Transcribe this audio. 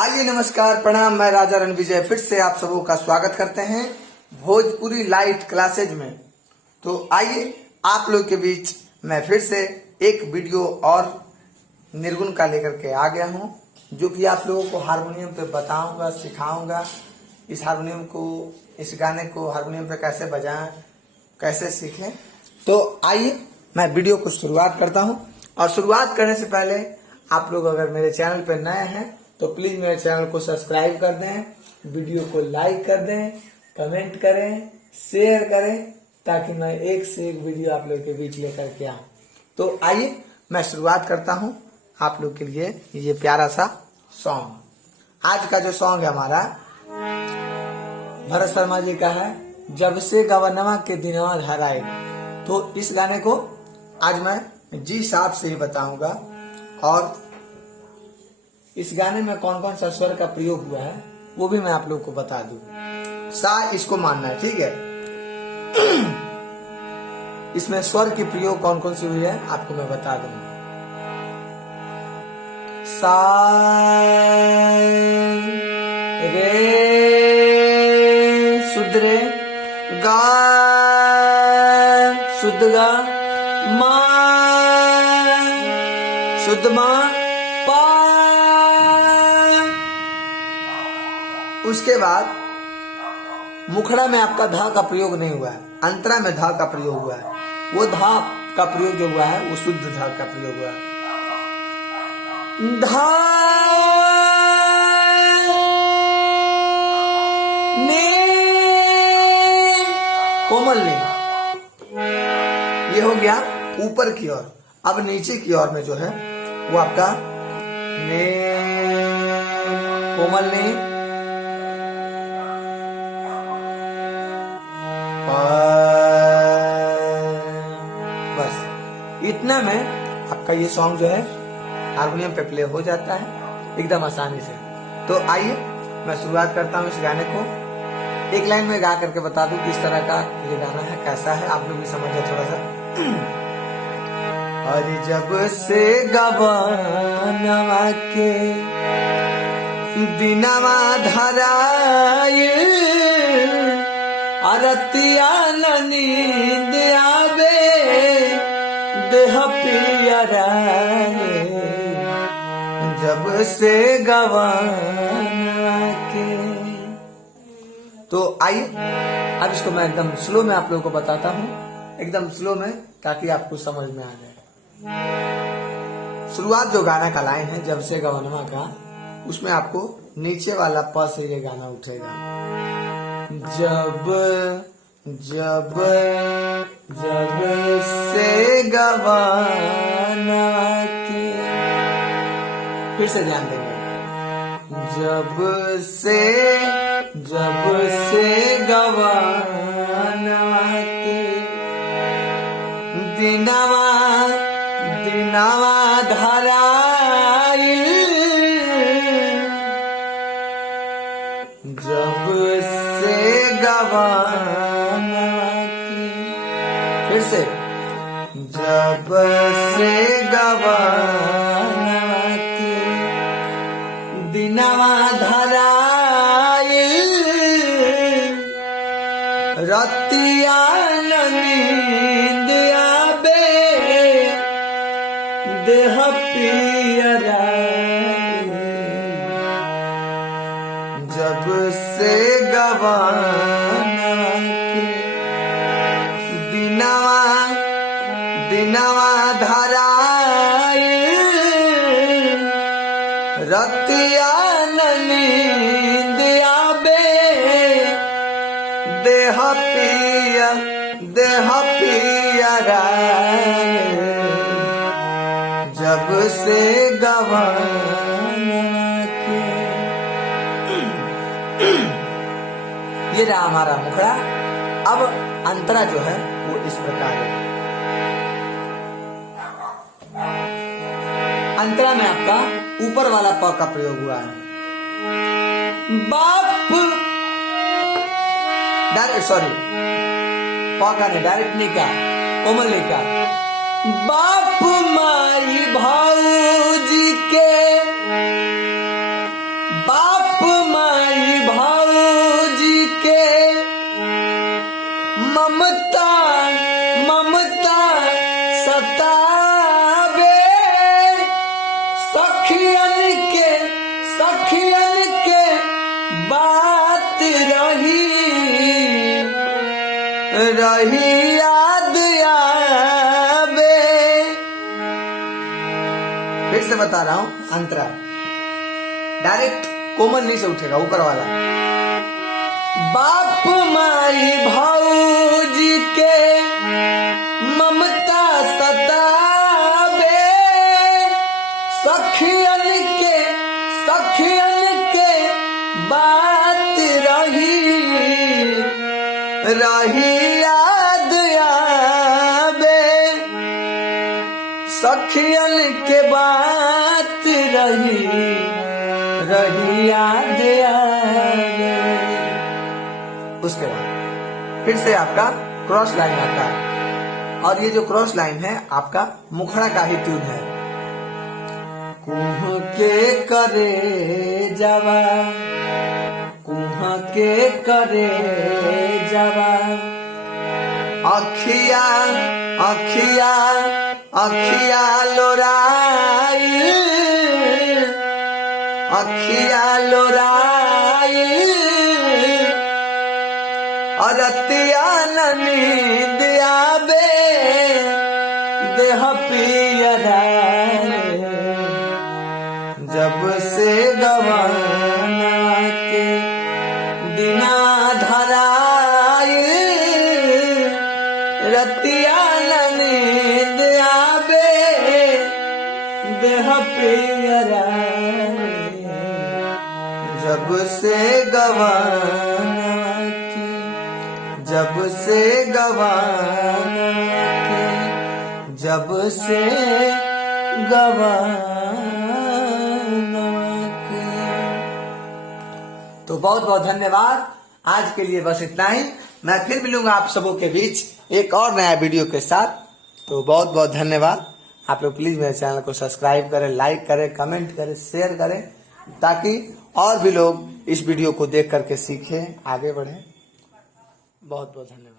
आइए नमस्कार प्रणाम, मैं राजा रणविजय फिर से आप सबों का स्वागत करते हैं भोजपुरी लाइट क्लासेज में। तो आइए आप लोग के बीच मैं फिर से एक वीडियो और निर्गुण का लेकर के आ गया हूं, जो कि आप लोगों को हारमोनियम पे बताऊंगा, सिखाऊंगा। इस हारमोनियम को, इस गाने को हारमोनियम पे कैसे बजाएं, कैसे सीखें। तो आइए मैं वीडियो को शुरुआत करता हूं। और शुरुआत करने से पहले आप लोग अगर मेरे चैनल पर नए हैं तो प्लीज मेरे चैनल को सब्सक्राइब कर दें, वीडियो को लाइक कर दें, कमेंट करें, शेयर करें, ताकि मैं एक से एक वीडियो आप लोग के बीच लेकर के आऊं। तो आइए मैं शुरुआत करता हूं आप लोग के लिए ये प्यारा सा सॉन्ग। आज का जो सॉन्ग है हमारा भरत शर्मा जी का है, जब से गवनवा के दिनवा धराए। तो इस गाने को आज मैं जी साहब से ही बताऊंगा और इस गाने में कौन कौन सा स्वर का प्रयोग हुआ है वो भी मैं आप लोग को बता दूं। सा इसको मानना है, ठीक है। इसमें स्वर की प्रयोग कौन कौन सी हुई है आपको मैं बता दूंगा। सा रे शुद्ध रे, गा शुद्ध गा, मा शुद्ध मा, पा। उसके बाद मुखड़ा में आपका धा का प्रयोग नहीं हुआ है, अंतरा में धा का प्रयोग हुआ है। वो धा का प्रयोग जो हुआ है वो शुद्ध धा का प्रयोग हुआ है। धा ने कोमल ने, ये हो गया ऊपर की ओर। अब नीचे की ओर में जो है वो आपका ने कोमल ने, बस इतना में आपका ये सॉन्ग जो है हारमोनियम पे प्ले हो जाता है एकदम आसानी से। तो आइए मैं शुरुआत करता हूँ इस गाने को। एक लाइन में गा करके बता दूं किस तरह का ये गाना है, कैसा है, आप लोग भी समझिए थोड़ा सा। और जब से गवनवा के दिनवा धराए, अरतिया नींद आवे देह पियराए। जब से गवनवा के। तो आइए अब इसको मैं एकदम स्लो में आप लोगों को बताता हूँ, एकदम स्लो में, ताकि आपको समझ में आ जाए। शुरुआत जो गाना का लाइन है जब से गवनवा का, उसमें आपको नीचे वाला प से ये गाना उठेगा। जब जब जब से गवनवा के, फिर से ध्यान देंगे। जब से गवनवा के दिनवा धराए। जब से गवनवा के, फिर से जब से गवनवा के दिनवा धराए, रतिया नींद आवे देह पियराए। जब से गवनवा के दिनवा धराए, रतिया नींद आवे देह पियराए। जब से गवनवा के। ये रहा हमारा मुखड़ा। अब अंतरा जो है वो इस प्रकार है। अंतरा में आपका ऊपर वाला प का प्रयोग हुआ है। बाप डायरेक्ट, सॉरी प का नहीं, डायरेक्ट नहीं का, कोमल नहीं का। बाप माई भाऊजी के ममता ममता सतावे, सखियन के बात रही याद आवे। फिर से बता रहा हूं, अंतरा डायरेक्ट कोमल नहीं से उठेगा, ऊपर वाला। बाप माई भौजी के ममता सतावे, सखियन के बात रही याद आवे, सखियन के बात रही याद आवे। उसके बाद फिर से आपका क्रॉस लाइन आता है, और ये जो क्रॉस लाइन है आपका मुखड़ा का ही ट्यून है। कुह के करे जावा, कुह के करे जावा, अखिया अखिया अखिया लोराई, अखिया लोराई, अरतिया नींद आवे, देह पियराए, जब से गवाना के दिना धराई, रतिया नींद आवे, देह पियराए, जब से गवाना के, जब से गवाना के, जब से गवाना के। तो बहुत बहुत धन्यवाद, आज के लिए बस इतना ही। मैं फिर मिलूंगा आप सबों के बीच एक और नया वीडियो के साथ। तो बहुत बहुत धन्यवाद। आप लोग प्लीज मेरे चैनल को सब्सक्राइब करें, लाइक करें, कमेंट करें, शेयर करें, ताकि और भी लोग इस वीडियो को देख करके सीखें, आगे बढ़ें। बहुत बहुत धन्यवाद।